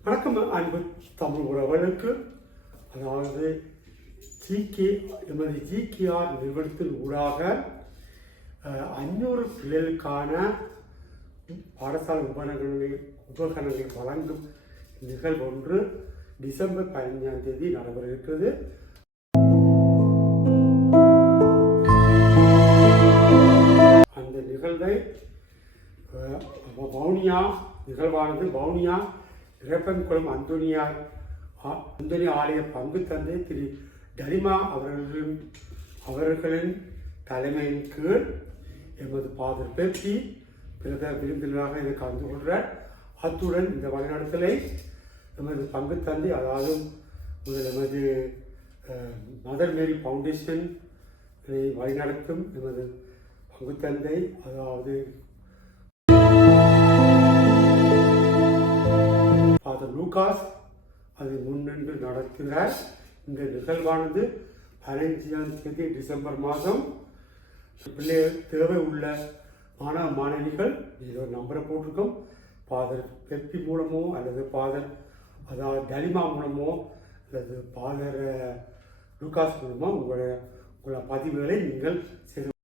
வணக்கம். அன்பு தமிழ் உறவுகளுக்கு அதாவது ஜிகே எமது ஜிகேஆர் நிறுவனத்தின் ஊடாக அஞ்சூறு பிள்ளைகளுக்கான பாடசாலை உபகரணங்களை உபகரணங்களை வழங்கும் நிகழ்வு ஒன்று டிசம்பர் பதினஞ்சாம் தேதி நடைபெற இருக்கிறது. அந்த நிகழ்வை வவுனியா நிகழ்வானது வவுனியா இறப்பன்குளம் அந்தோனியார் ஆ- அந்தோனி ஆலய பங்கு தந்தை திரு டரிமா அவர்களின் அவர்களின் தலைமையின் கீழ் எமது பாதர் பெப்சி பிரத விருந்தினராக இதை கலந்து கொள்கிறார். அத்துடன் இந்த வழிநடத்தலை எமது பங்கு தந்தை அதாவது முதல் எமது மதர் மேரி ஃபவுண்டேஷன் வழிநடத்தும் எமது பங்கு தந்தை அதாவது ஃபாதர் லூகாஸ் அதை முன்னின்று நடத்துகிறார் இந்த நிகழ்வானது பதினைஞ்சாம் தேதி டிசம்பர் மாதம். பிள்ளை தேவை உள்ள மாணவ மாணவிகள் ஏதோ நம்பரை போட்டிருக்கோம். ஃபாதர் பெப்பி மூலமோ அல்லது ஃபாதர் அதாவது டலிமா மூலமோ அல்லது ஃபாதர் லூகாஸ் மூலமோ உங்களோட உங்களோட பதிவுகளை நீங்கள் செய்து